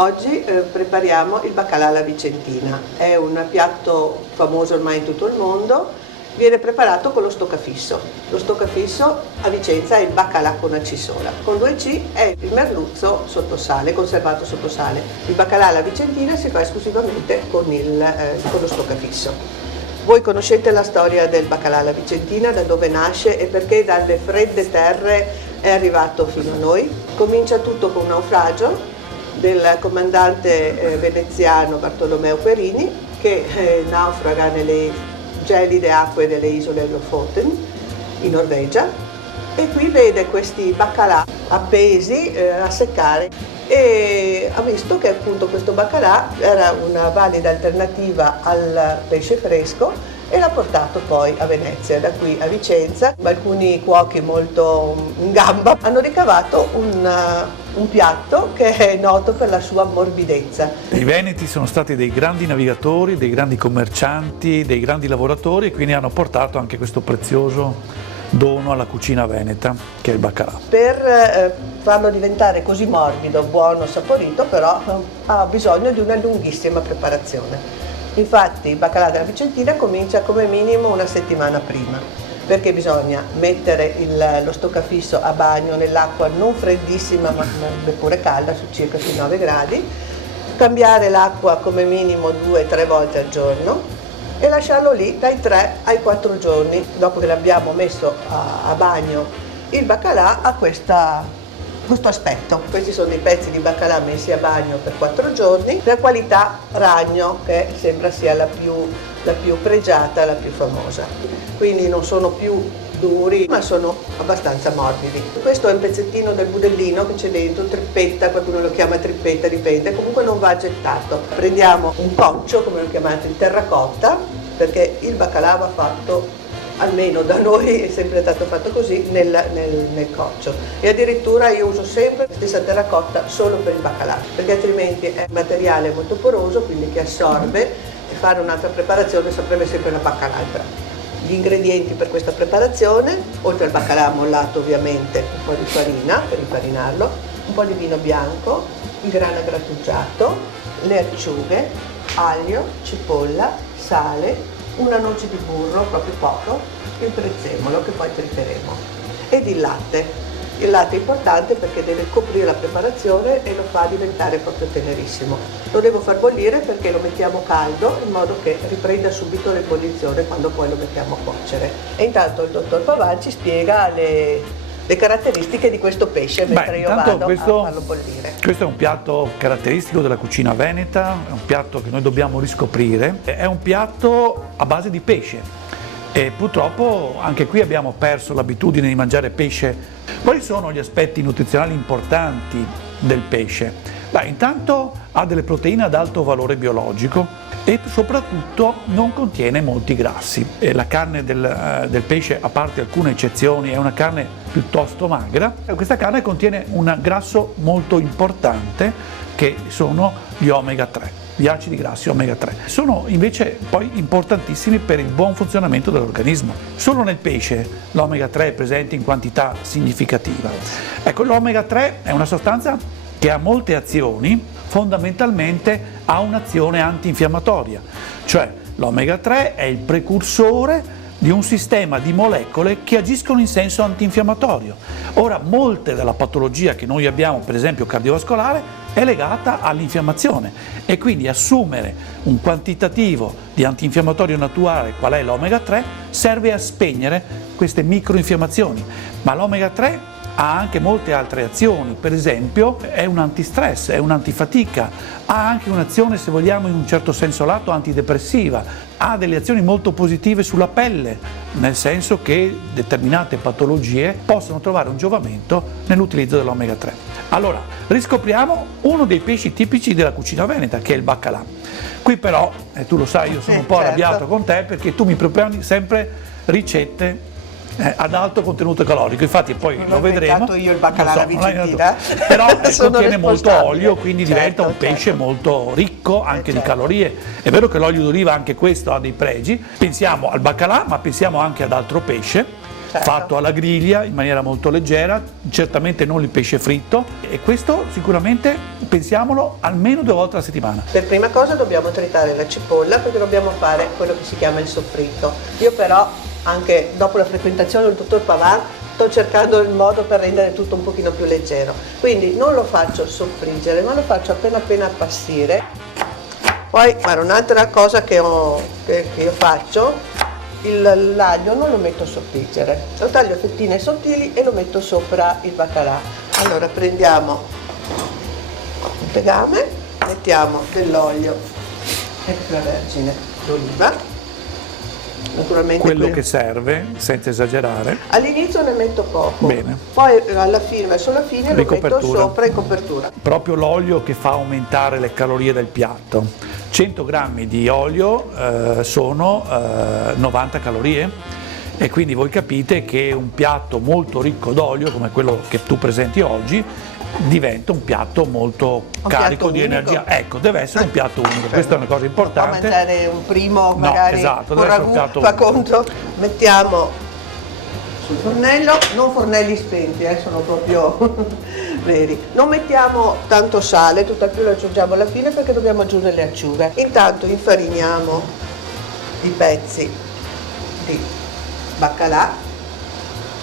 Oggi prepariamo il baccalà alla vicentina, è un piatto famoso ormai in tutto il mondo, viene preparato con lo stoccafisso. Lo stoccafisso a Vicenza è il baccalà con la C sola, con 2 C è il merluzzo sotto sale, conservato sotto sale. Il baccalà alla vicentina si fa esclusivamente con lo stoccafisso. Voi conoscete la storia del baccalà alla vicentina, da dove nasce e perché dalle fredde terre è arrivato fino a noi. Comincia tutto con un naufragio del comandante veneziano Bartolomeo Perini, che naufraga nelle gelide acque delle isole Lofoten in Norvegia, e qui vede questi baccalà appesi a seccare, e ha visto che appunto questo baccalà era una valida alternativa al pesce fresco e l'ha portato poi a Venezia. Da qui a Vicenza alcuni cuochi molto in gamba hanno ricavato un piatto che è noto per la sua morbidezza. I veneti sono stati dei grandi navigatori, dei grandi commercianti, dei grandi lavoratori, e quindi hanno portato anche questo prezioso dono alla cucina veneta, che è il baccalà. Per farlo diventare così morbido, buono, saporito, però ha bisogno di una lunghissima preparazione. Infatti il baccalà della vicentina comincia come minimo una settimana prima, perché bisogna mettere lo stoccafisso a bagno nell'acqua non freddissima ma neppure calda, circa sui 9 gradi, cambiare l'acqua come minimo 2-3 volte al giorno e lasciarlo lì dai 3 ai 4 giorni. Dopo che l'abbiamo messo a bagno, il baccalà ha questo aspetto. Questi sono i pezzi di baccalà messi a bagno per 4 giorni, la qualità ragno, che sembra sia la più pregiata, la più famosa. Quindi non sono più duri, ma sono abbastanza morbidi. Questo è un pezzettino del budellino che c'è dentro, trippetta, qualcuno lo chiama trippetta, dipende, comunque non va gettato. Prendiamo un coccio, come lo chiamate, in terracotta, perché il baccalà va fatto, almeno da noi è sempre stato fatto così, nel coccio, e addirittura io uso sempre la stessa terracotta solo per il baccalà, perché altrimenti è un materiale molto poroso, quindi che assorbe, e fare un'altra preparazione sarebbe sempre una baccalà. Gli ingredienti per questa preparazione: oltre al baccalà mollato ovviamente un po' di farina per infarinarlo, un po' di vino bianco, il grana grattugiato, le acciughe, aglio, cipolla, sale, una noce di burro, proprio poco, il prezzemolo che poi triteremo, ed il latte. Il latte è importante perché deve coprire la preparazione e lo fa diventare proprio tenerissimo. Lo devo far bollire perché lo mettiamo caldo in modo che riprenda subito l'ebollizione quando poi lo mettiamo a cuocere. E intanto il dottor Pavan ci spiega le caratteristiche di questo pesce mentre io vado a farlo bollire. Questo è un piatto caratteristico della cucina veneta, è un piatto che noi dobbiamo riscoprire, è un piatto a base di pesce. E purtroppo anche qui abbiamo perso l'abitudine di mangiare pesce. Quali sono gli aspetti nutrizionali importanti del pesce? Intanto ha delle proteine ad alto valore biologico e soprattutto non contiene molti grassi. E la carne del pesce, a parte alcune eccezioni, è una carne piuttosto magra. Questa carne contiene un grasso molto importante, che sono gli omega 3. Gli acidi grassi omega 3 sono invece poi importantissimi per il buon funzionamento dell'organismo. Solo nel pesce l'omega 3 è presente in quantità significativa. Ecco, l'omega 3 è una sostanza che ha molte azioni, fondamentalmente ha un'azione antinfiammatoria, cioè l'omega 3 è il precursore di un sistema di molecole che agiscono in senso antinfiammatorio. Ora, molte della patologia che noi abbiamo, per esempio cardiovascolare, è legata all'infiammazione, e quindi assumere un quantitativo di antinfiammatorio naturale, qual è l'omega 3, serve a spegnere queste microinfiammazioni. Ma l'omega 3 ha anche molte altre azioni, per esempio è un antistress, è un'antifatica, ha anche un'azione, se vogliamo in un certo senso lato, antidepressiva, ha delle azioni molto positive sulla pelle, nel senso che determinate patologie possono trovare un giovamento nell'utilizzo dell'omega 3. Allora, riscopriamo uno dei pesci tipici della cucina veneta, che è il baccalà. Qui però, tu lo sai, io sono un po' arrabbiato con te, perché tu mi proponi sempre ricette ad alto contenuto calorico, infatti poi lo vedremo. Io il baccalà alla vicentina, però contiene molto olio, quindi diventa un pesce molto ricco anche di calorie. È vero che l'olio d'oliva, anche questo, ha dei pregi. Pensiamo al baccalà, ma pensiamo anche ad altro pesce. certo. fatto alla griglia in maniera molto leggera, certamente non il pesce fritto, e questo sicuramente pensiamolo almeno 2 volte alla settimana. Per prima cosa dobbiamo tritare la cipolla perché dobbiamo fare quello che si chiama il soffritto. Io però, anche dopo la frequentazione del dottor Pavan, sto cercando il modo per rendere tutto un pochino più leggero. Quindi non lo faccio soffriggere, ma lo faccio appena appena appassire. Poi, guarda, un'altra cosa che io faccio, l'aglio non lo metto a soffriggere, lo taglio a fettine sottili e lo metto sopra il baccalà. Allora prendiamo un tegame, mettiamo dell'olio extravergine d'oliva, naturalmente Quello che serve, senza esagerare. all'inizio ne metto poco, Bene. poi alla fine, verso la fine lo metto Copertura. sopra in copertura. Proprio l'olio che fa aumentare le calorie del piatto. 100 grammi di olio sono 90 calorie, e quindi voi capite che un piatto molto ricco d'olio come quello che tu presenti oggi diventa un piatto molto carico piatto di unico. energia. Ecco, deve essere un piatto unico, questa è una cosa Non può importante. mangiare un primo, magari esatto, un deve essere un ragù, piatto fa unico. conto. Mettiamo sul fornello, non fornelli spenti, sono proprio veri. Non mettiamo tanto sale, tutt'al più lo aggiungiamo alla fine perché dobbiamo aggiungere le acciughe. Intanto infariniamo i pezzi di baccalà.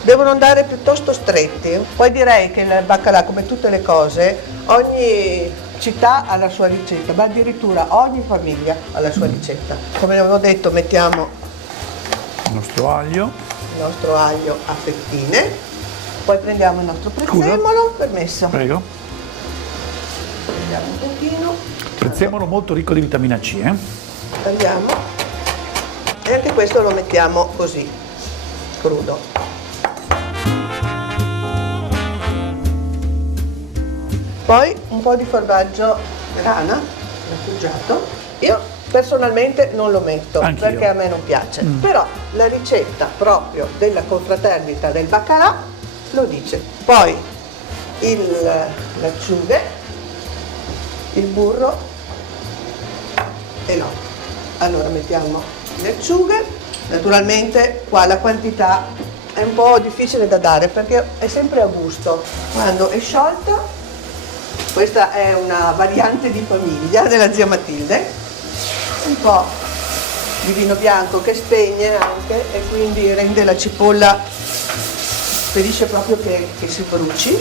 Devono andare piuttosto stretti. Poi direi che il baccalà, come tutte le cose, ogni città ha la sua ricetta, ma addirittura ogni famiglia ha la sua ricetta. Come avevo detto, mettiamo Il nostro aglio. il nostro aglio a fettine, poi prendiamo il nostro prezzemolo, permesso. Prego. Prendiamo un pochino, Prezzemolo molto ricco di vitamina C. tagliamo e anche questo lo mettiamo così, crudo. Poi un po' di formaggio grana, grattugiato. Io personalmente non lo metto. Anch'io. Perché a me non piace, però la ricetta proprio della confraternita del baccalà lo dice. Poi le acciughe, il burro e l'olio. Allora mettiamo le acciughe, naturalmente qua la quantità è un po' difficile da dare perché è sempre a gusto. Quando è sciolta, questa è una variante di famiglia della zia Matilde, un po' di vino bianco che spegne anche e quindi rende la cipolla, impedisce proprio che si bruci.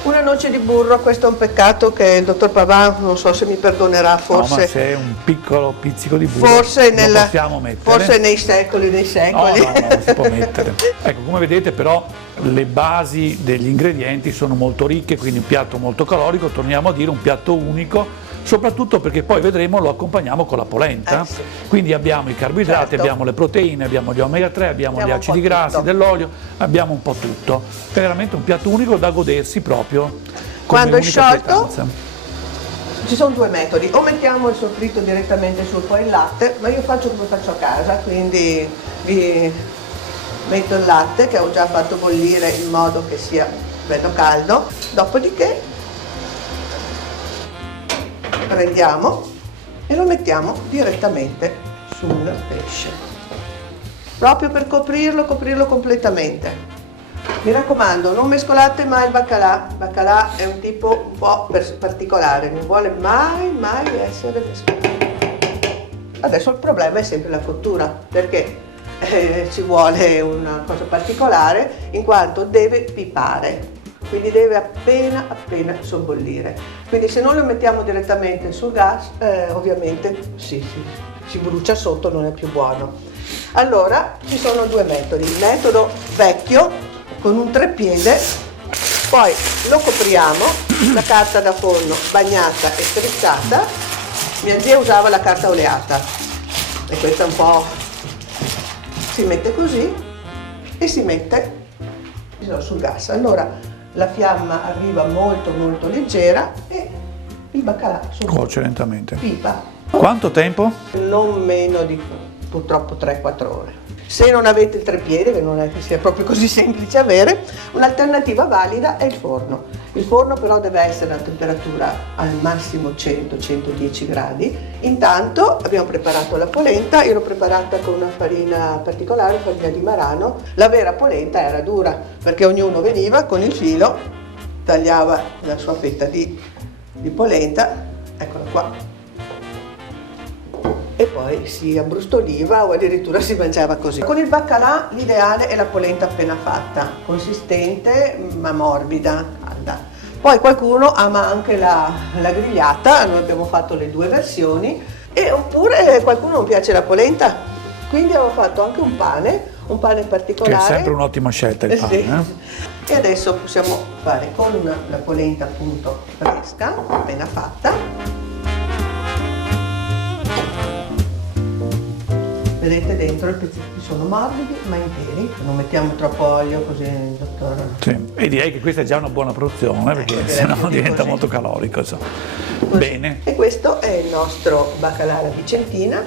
Una noce di burro, questo è un peccato che il dottor Pavan, non so se mi perdonerà, forse. No, ma se è un piccolo pizzico di burro Forse, lo possiamo mettere. forse nei secoli dei secoli. No, non si può mettere. Ecco, come vedete però le basi degli ingredienti sono molto ricche, quindi un piatto molto calorico, torniamo a dire un piatto unico, soprattutto perché poi vedremo lo accompagniamo con la polenta, Sì. quindi abbiamo i carboidrati, Certo. abbiamo le proteine, abbiamo gli omega 3, abbiamo gli Abbiamo un acidi po' grassi, tutto. dell'olio, abbiamo un po' tutto. È veramente un piatto unico da godersi proprio come Quando è unica sciolto, pietanza. ci sono due metodi: o mettiamo il soffritto direttamente su, poi il latte, ma io faccio come faccio a casa, quindi vi metto il latte che ho già fatto bollire in modo che sia bello caldo, dopodiché prendiamo e lo mettiamo direttamente sul pesce, proprio per coprirlo completamente. Mi raccomando, non mescolate mai il baccalà. Il baccalà è un tipo un po' particolare, non vuole mai essere mescolato. Adesso il problema è sempre la cottura, perché ci vuole una cosa particolare, in quanto deve pipare, quindi deve appena sobbollire. Quindi se non lo mettiamo direttamente sul gas, ovviamente si brucia sotto, non è più buono. Allora ci sono due metodi: il metodo vecchio con un treppiede, poi lo copriamo, la carta da forno bagnata e strizzata. Mia zia usava la carta oleata e questa un po' si mette così e si mette sul gas. Allora la fiamma arriva molto leggera e il baccalà Cuoce lentamente. pipa. Quanto tempo? Non meno di purtroppo 3-4 ore. Se non avete il trepiede, che non è che sia proprio così semplice avere, un'alternativa valida è il forno. Il forno però deve essere a temperatura al massimo 100-110 gradi. Intanto abbiamo preparato la polenta, io l'ho preparata con una farina particolare, farina di Marano. La vera polenta era dura perché ognuno veniva con il filo, tagliava la sua fetta di polenta, eccola qua, e poi si abbrustoliva o addirittura si mangiava così. Con il baccalà l'ideale è la polenta appena fatta, consistente ma morbida, calda. Poi qualcuno ama anche la grigliata, noi abbiamo fatto le due versioni, e oppure qualcuno non piace la polenta, quindi avevo fatto anche un pane particolare. Che è sempre un'ottima scelta il pane. Sì. E adesso possiamo fare con la polenta appunto fresca, appena fatta. Vedete dentro i pezzetti sono morbidi ma interi, non mettiamo troppo olio così il dottor... Sì. E direi che questa è già una buona porzione perché sennò diventa così. molto calorico. Così. Bene. E questo è il nostro baccalà alla vicentina,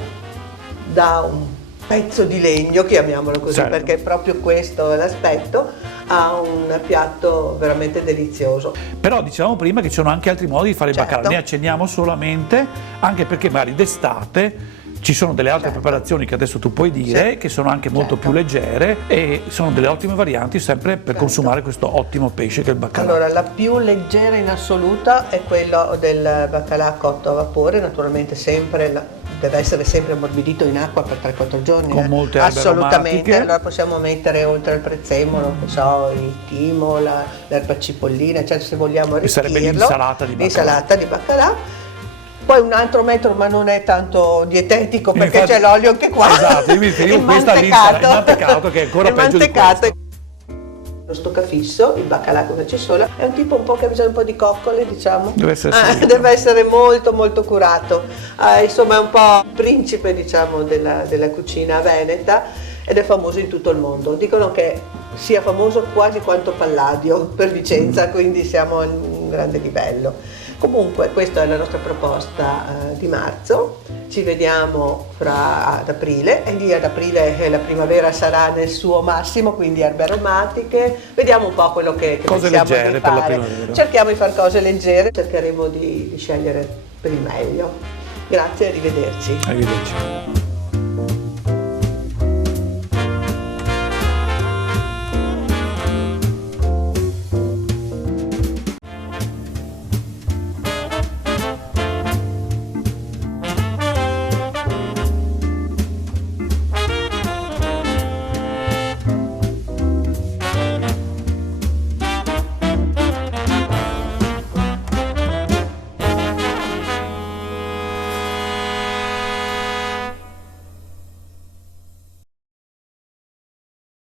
da un pezzo di legno, chiamiamolo così, certo, perché proprio questo è l'aspetto, a un piatto veramente delizioso. Però dicevamo prima che ci sono anche altri modi di fare il Certo. baccalà, ne accenniamo solamente, anche perché magari d'estate ci sono delle altre Certo. preparazioni che adesso tu puoi dire, Sì. che sono anche molto Certo. più leggere e sono delle ottime varianti sempre per Certo. consumare questo ottimo pesce che è il baccalà. Allora, la più leggera in assoluta è quello del baccalà cotto a vapore, naturalmente deve essere sempre ammorbidito in acqua per 3-4 giorni. Con molte erbe assolutamente. aromatiche. Allora possiamo mettere oltre al prezzemolo, che so, il timo, l'erba cipollina, cioè se vogliamo E sarebbe arricchirlo. l'insalata di baccalà. L'insalata di baccalà. Poi un altro metodo, ma non è tanto dietetico perché Infatti- c'è l'olio anche qua. Esatto, io il questa lista, il mantecato che è ancora il peggio di mantecato. questo. Lo stoccafisso, il baccalà come c'è solo, è un tipo un po' che ha bisogno un po' di coccole, diciamo. Deve essere subito. Deve essere molto molto curato. Insomma è un po' il principe, diciamo, della cucina veneta ed è famoso in tutto il mondo. Dicono che sia famoso quasi quanto Palladio per Vicenza, quindi siamo a un grande livello. Comunque questa è la nostra proposta di marzo, ci vediamo ad aprile e lì ad aprile la primavera sarà nel suo massimo, quindi erbe aromatiche, vediamo un po' quello che Cose pensiamo leggere di per la fare. primavera. Cerchiamo di fare cose leggere, cercheremo di scegliere per il meglio. Grazie e arrivederci. Arrivederci.